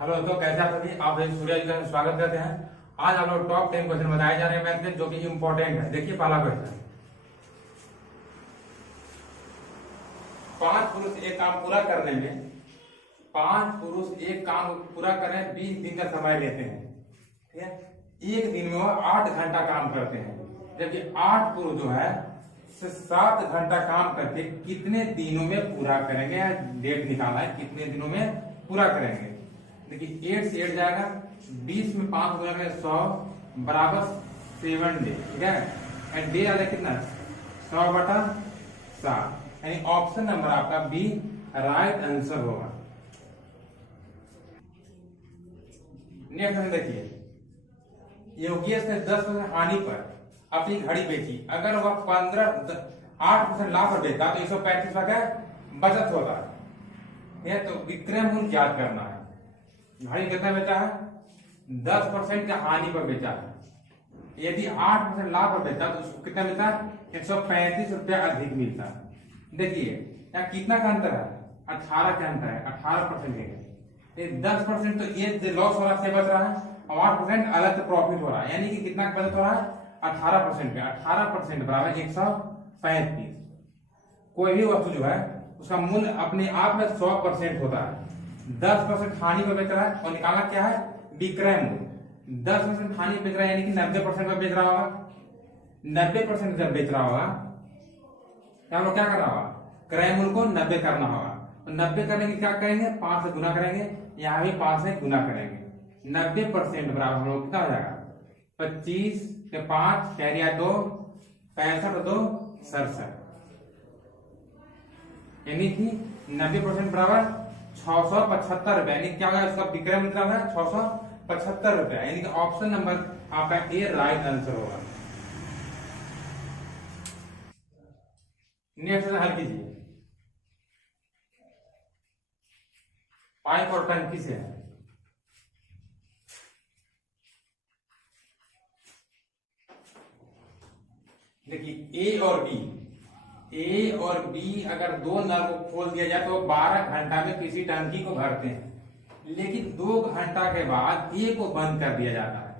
Hello तो कैसे आप सभी आप सूर्य जी का स्वागत करते हैं। आज हम लोग टॉप 10 क्वेश्चन बताए जा रहे हैं मैथ के जो कि इम्पोर्टेंट है। देखिए पहला क्वेश्चन, 5 पुरुष एक काम पूरा करने में 5 पुरुष एक काम पूरा करने 20 दिन का समय लेते हैं। ठीक है, एक दिन में वो 8 घंटा काम करते हैं, जबकि 8 पुरुष जो है 7 घंटा काम करके कितने दिनों में पूरा करेंगे। डेट निकालना है कितने दिनों में पूरा करेंगे। देखिए 8 से 8 जाएगा, 20 में 5 गुना करें 100 बराबर 7 डे। ठीक है, एंड डे आ जाए कितना 100/7, यानी ऑप्शन नंबर आपका बी राइट आंसर होगा। नेक्स्ट देखिए, योगेश ने 10% हानि पर अपनी घड़ी बेची। अगर वह 8% लाभ पर बेचता तो 135 का क्या बचत होता है। तो विक्रय मूल्य याद करना है। घड़ी कितना बेचा है 10% का हानि पर बेचा है। यदि 8% लाभ पर बेचा तो उसको कितना मिलता है 135 रुपया अधिक मिलता है। देखिए यहाँ कितना का अंतर है 18 का अंतर है, 18% के 10% तो ये लॉस हो रहा है से बच रहा है और 8% अलग से प्रॉफिट हो रहा है, यानी कि कितना बचत हो रहा है 18% पे। 18% बराबर 135। कोई भी वस्तु जो है उसका मूल्य अपने आप में 100% होता है। 10% हानि पर बेच रहा है और निकालना क्या है विक्रय मूल्य। 10% हानि बेच रहा है यानी कि 90% पर बेच रहा होगा। 90% जब बेच रहा होगा क्या लोग क्या कर रहा होगा क्रय मूल्य को 90 करना होगा। तो 90 करने के क्या करेंगे 5 से गुना करेंगे, यहाँ भी 5 से गुना करेंगे। 90% बराबर हम लोग कितना हो जाएगा 25 के 5 कैरिया 2 65 और 2 67, यानी कि 90% बराबर 675 रुपए, यानी क्या होगा इसका विक्रय मूल्य है 675 रुपए, यानी कि ऑप्शन नंबर आपका ए राइट आंसर होगा। नेक्स्ट हल कीजिए, पाइप और टंकी से है। देखिए ए और बी अगर दो नल को खोल दिया जाए तो 12 घंटा में किसी टंकी को भरते हैं, लेकिन 2 घंटा के बाद ए को बंद कर दिया जाता है।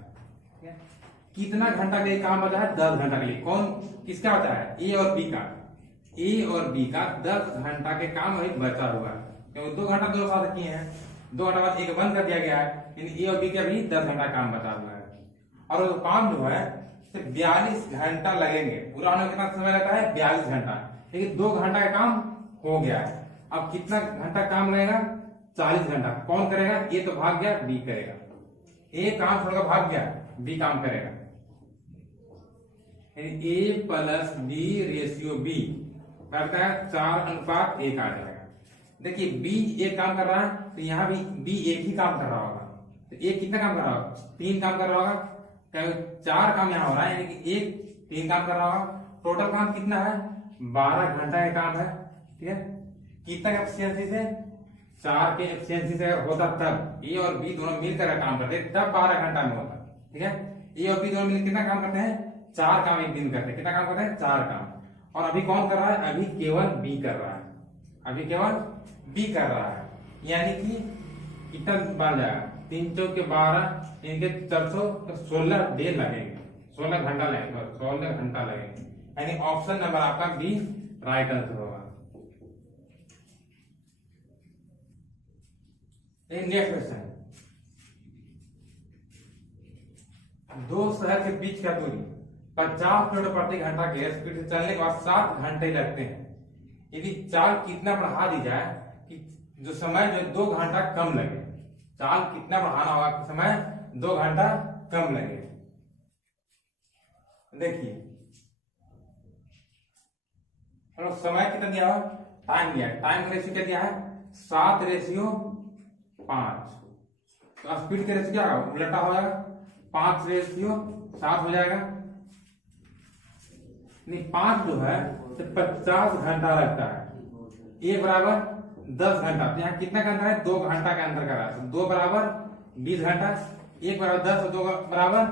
कितना घंटा के लिए काम बचा है 10 घंटा के लिए। कौन किसका बचा है ए और बी का। ए और बी का 10 घंटा के काम अभी बचा हुआ है, क्योंकि 2 घंटा दोनों साथ किए हैं। 2 घंटा बाद एक बंद कर दिया गया है, यानी ए और बी का भी 10 घंटा काम बचा हुआ है। और वो काम जो है 42 घंटा लगेंगे। पूरा होने में कितना समय लगता है 42 घंटा, लेकिन 2 घंटा का काम हो गया है। अब कितना घंटा काम लगेगा 40 घंटा। कौन करेगा ये तो भाग गया, बी करेगा। ए काम छोड़कर भाग गया, बी काम करेगा। ए प्लस बी रेशियो बी करता है 4:1 आ जाएगा। देखिए बी एक काम कर रहा है तो यहाँ भी बी एक ही काम कर रहा होगा, तो ए कितना काम कर रहा होगा 3 काम कर रहा होगा, 4 काम यहाँ हो रहा है, यानी कि एक 3 काम कर रहा होगा। टोटल काम कितना है 12 घंटा का काम है। ठीक है, कितना एफिशिएंसी से 4 के एफिशिएंसी से अगर होता तब ए और बी दोनों मिलकर काम करते तब 12 घंटा में होता। ठीक है, ए और बी दोनों मिलकर कितना काम करते हैं 4 काम एक दिन करते हैं। कितना काम करते हैं 4 काम। और अभी कौन कर रहा है अभी केवल बी कर रहा है, अभी केवल बी कर रहा है, यानी कि कितना बन जाएगा 3 चौक के 12 इनके 400 16 डे लगेंगे, 16 घंटा लगेगा, 16 घंटा लगेंगे, यानी ऑप्शन नंबर आपका बी राइट आंसर होगा। नेक्स्ट क्वेश्चन, 2 शहर के बीच का दूरी 50 किलोमीटर प्रति घंटा के स्पीड से चलने के बाद 7 घंटे लगते हैं। यदि चाल कितना बढ़ा दी जाए कि जो समय जो 2 घंटा कम लगे, चाल कितना बढ़ाना होगा कि समय 2 घंटा कम लगे। देखिए समय कितना दिया हुआ टाइम दिया है, टाइम का रेशियो क्या दिया है 7:5। तो स्पीड का रेशियो क्या होगा उल्टा हो जाएगा 5:7 हो जाएगा। नहीं 5 जो है तो 50 घंटा लगता है, ए बराबर 10 घंटा। तो यहाँ कितना का अंतर है 2 घंटा का अंतर कर रहा है। 2 बराबर 20 घंटा, 1 बराबर 10 और 2 बराबर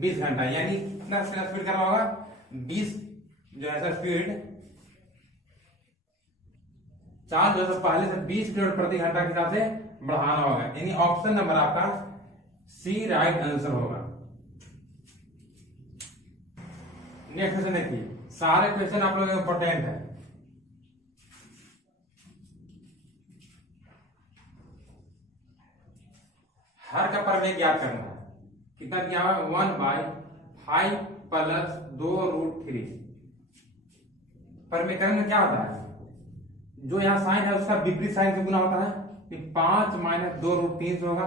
20 घंटा, यानी कितना स्पीड कर रहा होगा 20 जो है स्पीड चार्ज जो है पहले से 20 किलोमीटर प्रति घंटा के हिसाब से बढ़ाना होगा, यानी ऑप्शन नंबर आपका सी राइट आंसर होगा। नेक्स्ट क्वेश्चन देखिए, सारे क्वेश्चन आप लोगों के इंपॉर्टेंट है। हर का प्रमेय ज्ञात करना है। कितना दिया हुआ है? 1/5 प्लस 2√3। प्रमेयकरण में क्या होता है? जो यहाँ साइन है उसका विपरीत साइन से गुना होता है, 5 माइनस 2√3 से होगा।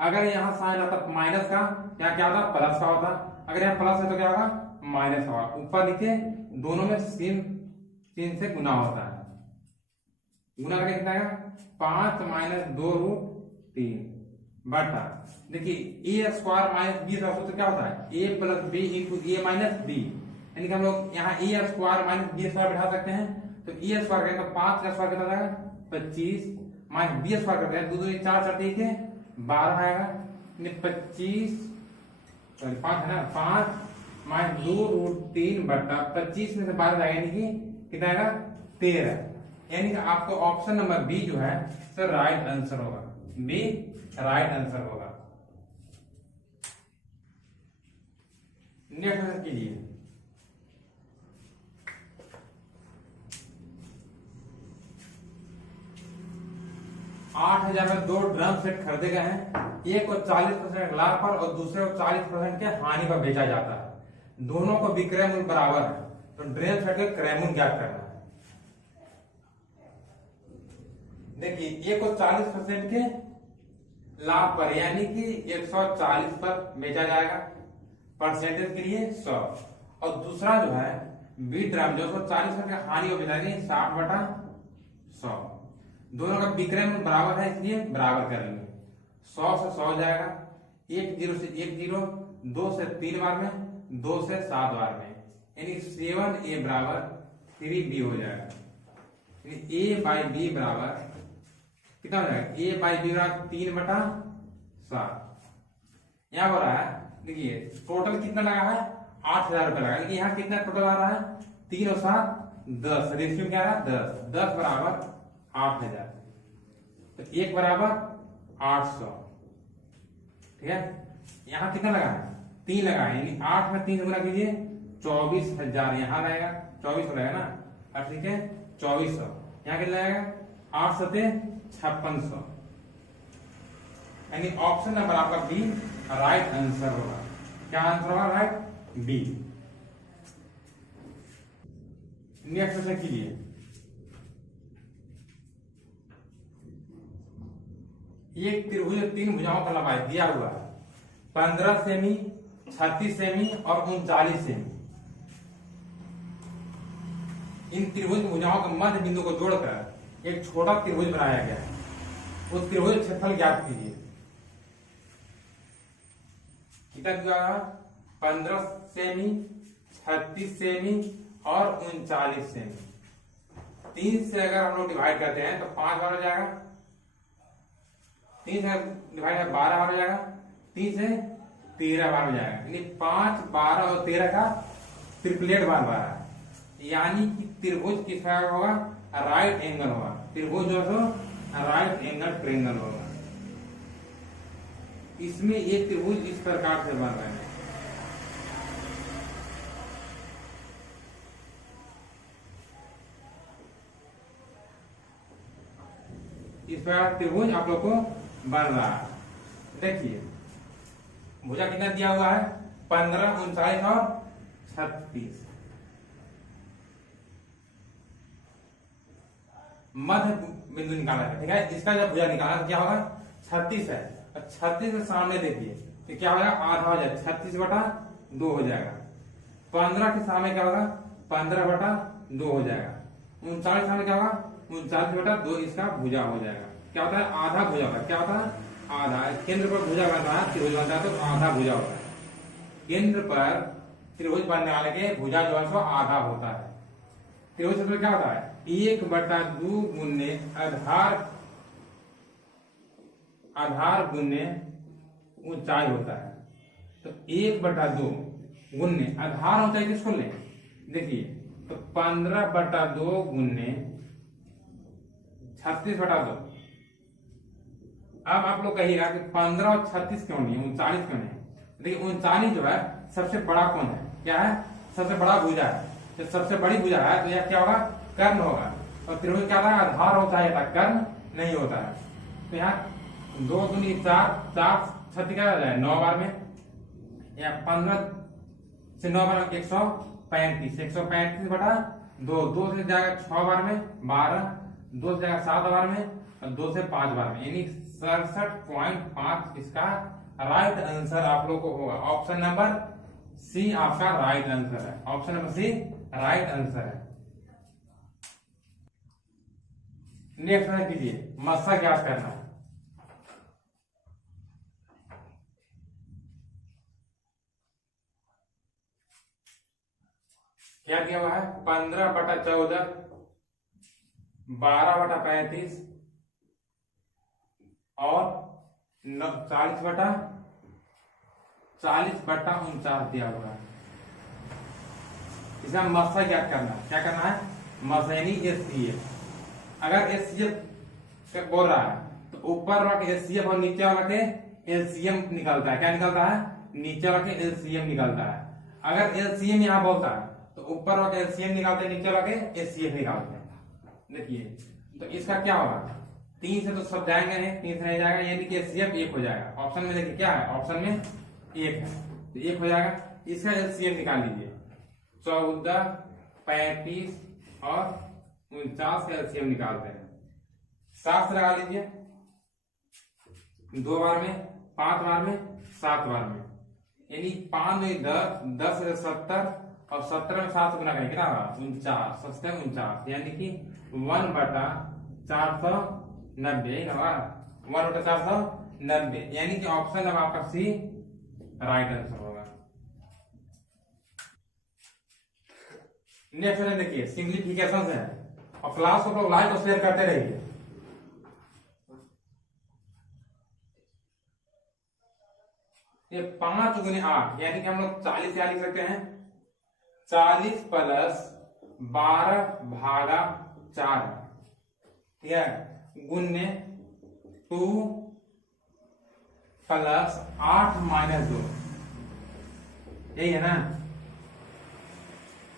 अगर यहाँ साइन आता माइनस का, यहाँ क्या होता? प्लस का होता। अगर यहाँ प्लस है तो क्या होगा? माइनस होगा। ऊपर नीचे दोनों में चिन्ह से गुना होता है। गुना करके कितना आएगा? 5 माइनस 2√3 बटा, देखिए ए स्क्वायर माइनस बी सूत्र क्या होता है? ए प्लस बी इंटू ए माइनस बी, यानी कि हम लोग यहाँ ए स्क्वायर माइनस बी स्क्वायर बैठा सकते हैं। तो ए स्क्वायर करेंगे तो 5 का स्क्वायर कितना आएगा? 25 माइनस बी स्क्वायर करते हैं 2 2 4 4 3 के 12 आएगा, 25 सॉरी 5 है ना, 5 माइनस 2√3 बटा 25 में से 12 जाएगा, यानी कि कितना आएगा? 13। यानी कि आपको ऑप्शन नंबर बी जो है सर राइट आंसर होगा। बी राइट आंसर होगा। नेक्स्ट क्वेश्चन कीजिए। $8,000 में 2 ड्रम सेट खरीदे गए हैं। एक को 40% लाभ पर और दूसरे को 40% के हानि पर बेचा जाता है। दोनों को विक्रय मूल्य बराबर है, तो ड्रम सेट का क्रय मूल्य ज्ञात करना है। देखिए एक को 40% के लाभ पर, यानी कि 140 पर बेचा जाएगा, परसेंटेज के लिए 100। और दूसरा जो है बी ड्रम जो 40% का हानि को बेचा जाएगी 60/100। दोनों का विक्रय मूल्य बराबर है, इसलिए बराबर करेंगे। 100 से 100 जाएगा, 1 0 से 1 0, 2 से 3 बार में, 2 से 7 बार में, यानी 7a बराबर 3b हो जाएगा। a बाई बी बराबर कितना हो जाएगा? a बाई बी बराबर 3/7। यहाँ हो रहा है, देखिए टोटल कितना लगा है? 8,000 रुपये लगा। लेकिन यहाँ कितना टोटल आ रहा है? 3 और 7 10, रेशियो क्या है? 10। 10 बराबर 8,000, तो 1 बराबर 800। ठीक है, यहाँ कितना लगा है? 3 लगा है, यानी 8 में 3 से गुना कीजिए 24,000 यहाँ रहेगा, 24 हो रहेगा ना। अब ठीक है 2400, यहाँ कितना लगेगा? 8 सते 5600, यानी ऑप्शन नंबर आपका बी राइट आंसर होगा। क्या आंसर होगा? Right B. नेक्स्ट क्वेश्चन कीजिए। एक त्रिभुज 3 भुजाओं का लंबाई दिया हुआ है 15 सेमी, 36 सेमी और 39 सेमी। इन त्रिभुज भुजाओं के मध्य बिंदु को जोड़कर एक छोटा त्रिभुज बनाया गया है। उस त्रिभुज क्षेत्रफल ज्ञात कीजिए। कितना दिया? 15 सेमी, 36 सेमी और 39 सेमी। 3 से अगर हम लोग डिवाइड करते हैं तो 5 बार हो जाएगा, 3 से डिवाइड है 12 बार हो जाएगा, 3 से 13 बार हो जाएगा, यानी 5, 12 और 13 का ट्रिपलेट बार 12, यानी कि त्रिभुज किस प्रकार होगा? राइट एंगल होगा। त्रिभुज जो है राइट एंगल ट्रायंगल होगा। इसमें एक त्रिभुज इस प्रकार से बन रहा है। इस प्रकार त्रिभुज आप लोग को बन रहा है। देखिए भुजा कितना दिया हुआ है? 15, 39 और 36। मध्य बिंदु निकाला है, ठीक है। इसका जब भुजा निकाला तो क्या होगा? 36 है, 36 के सामने देखिए तो क्या होगा? आधा हो जाएगा, 36/2 हो जाएगा। 15 के सामने क्या होगा? 15/2 हो जाएगा। 39 सामने क्या होगा? 39/2 इसका भुजा हो जाएगा। क्या होता है? आधा भुजा होता है। क्या होता है? आधा। केंद्र पर भुजा बनता है, त्रिभुज बनता है तो आधा भुजा होता है। केंद्र पर त्रिभुज बनने वाले के भुजा जो है सो आधा होता है। त्रिभुज क्षेत्रफल क्या होता है? 1/2 गुने आधार गुने ऊंचाई होता है। तो 1/2 गुने आधार ऊंचाई किसको लें? देखिए तो 15/2 गुने 36/2। अब आप लोग कहिएगा कि 15 और 36 क्यों नहीं, 39 क्यों नहीं? देखिए 39 जो है सबसे बड़ा कौन है, क्या है, सबसे बड़ा भुजा है। तो सबसे बड़ी भुजा है तो यह क्या होगा, कर्ण होगा। और त्रिभुज क्या था, आधार होता है, था कर्ण नहीं होता है। तो यहाँ 2 दूनी 4, 4 36 क्या हो जाए 9 बार में, या 15 से 9 बार में 135, 135/2, 2 से जाएगा 6 बार में 12, 2 से जाएगा 7 बार में, और 2 से 5 बार में, यानी 67.5 इसका राइट आंसर आप लोग को होगा। ऑप्शन नंबर सी आपका राइट आंसर है, option number C right answer है। नेक्स्ट प्रश्न कीजिए, मस्सा ज्ञात करना है। क्या दिया हुआ है, 15/14, 12/35 और 40/49 दिया हुआ है। इसका मस्सा ज्ञात करना है। क्या करना है, मस्सा यानी एचसीएफ। अगर एचसीएफ बोल रहा है तो ऊपर वाला के एचसीएफ और नीचे वाला के एलसीएम निकलता है। क्या निकलता है, नीचे वाला के एलसीएम निकलता है। अगर एलसीएम यहाँ बोलता है तो ऊपर वाला के एलसीएम निकालते हैं, नीचे वाला के एचसीएफ निकालते हैं। देखिए तो इसका क्या होगा, 3 से तो सब जाएंगे नहीं, 3 से नहीं जाएगा, यानी कि एचसीएफ 1 हो जाएगा। ऑप्शन में देखिए क्या है, ऑप्शन में 1 है तो 1 हो जाएगा। इसका एलसीएम निकाल लीजिए, 14, 35 और 49 का एलसीएम निकालते हैं। 7 से लगा लीजिए, 2 बार में, 5 बार में, 7 बार में, यानी 5 में 10, 10 से 70 और 17 में 7 गुना करेंगे कितना होगा, 49, 49, यानी कि 1/490 होगा, 1/490, यानी कि ऑप्शन नंबर आपका सी राइट आंसर होगा। नेक्स्ट क्वेश्चन देखिए, सिंप्लीफिकेशन से है और क्लास को लाइक और शेयर करते रहिए। ये 5 गुने 8 यानी कि हम लोग 40 क्या लिख सकते हैं, 40 + 12/4, ठीक है, गुने 2 + 8 - 2, यही है ना।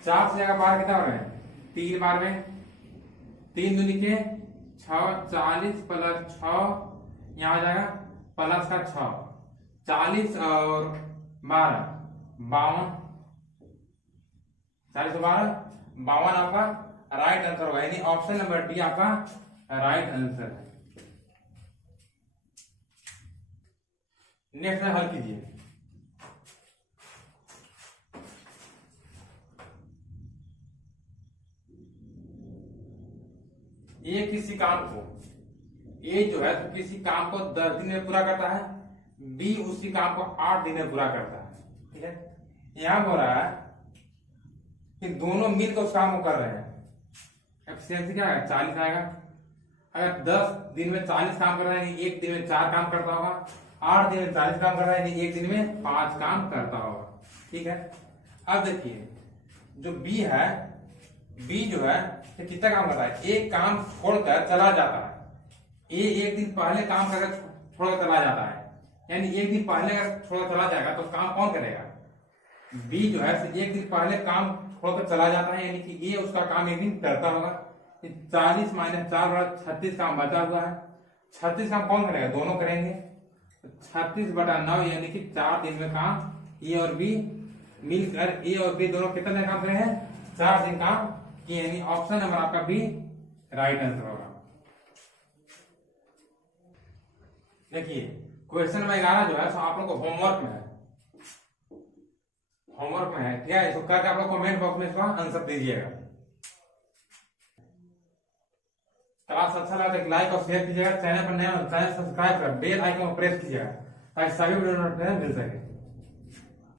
4 से जगह 12 कितना हो रहा है, 3 बार में, 3 दूनी के 6, 40 + 6 यहाँ हो जाएगा प्लस का 6, 40 और 12 52, 40 और 12 52 आपका राइट आंसर होगा, यानी ऑप्शन नंबर डी आपका राइट आंसर है। नेक्स्ट हल कीजिए। ए किसी काम को, ए जो है तो किसी काम को 10 दिन में पूरा करता है, बी उसी काम को 8 दिन में पूरा करता है, ठीक है। यहां बोल रहा है कि दोनों मिलकर उस काम को कर रहे हैं, एफिशिएंसी क्या है 40 आएगा। अगर 10 दिन में 40 काम कर रहा है, एक दिन में 4 काम करता होगा, 8 दिन में 40 काम कर रहा है, एक दिन में 5 काम करता होगा, ठीक है। अब देखिए जो बी है, बी जो है तो कितना काम करता है, एक काम छोड़कर चला जाता है। ए एक दिन पहले काम करके छोड़कर चला जाता है, यानी एक दिन पहले अगर छोड़कर चला जाएगा तो काम कौन करेगा, बी जो है एक दिन पहले काम छोड़कर चला जाता है, यानी कि ये उसका काम एक दिन करता होगा। 40 - 4 36 काम बचा हुआ है, 36 काम कौन करेगा, दोनों करेंगे। 36/9 यानी कि 4 दिन में काम ए और बी मिलकर, ए और बी दोनों कितने काम करे हैं, 4 दिन काम किए, यानी ऑप्शन नंबर आपका बी राइट आंसर होगा। देखिए क्वेश्चन नंबर 11 जो है सो आप लोग को होमवर्क में है, होमवर्क में है, ठीक है। इसको करके आप लोग कमेंट बॉक्स में इसका आंसर दीजिएगा। क्लास अच्छा लगा तो लाइक और शेयर कीजिएगा, चैनल पर नया चैनल सब्सक्राइब कर बेल आइकन को प्रेस कीजिएगा ताकि सभी वीडियो नोटिफिकेशन मिल सके।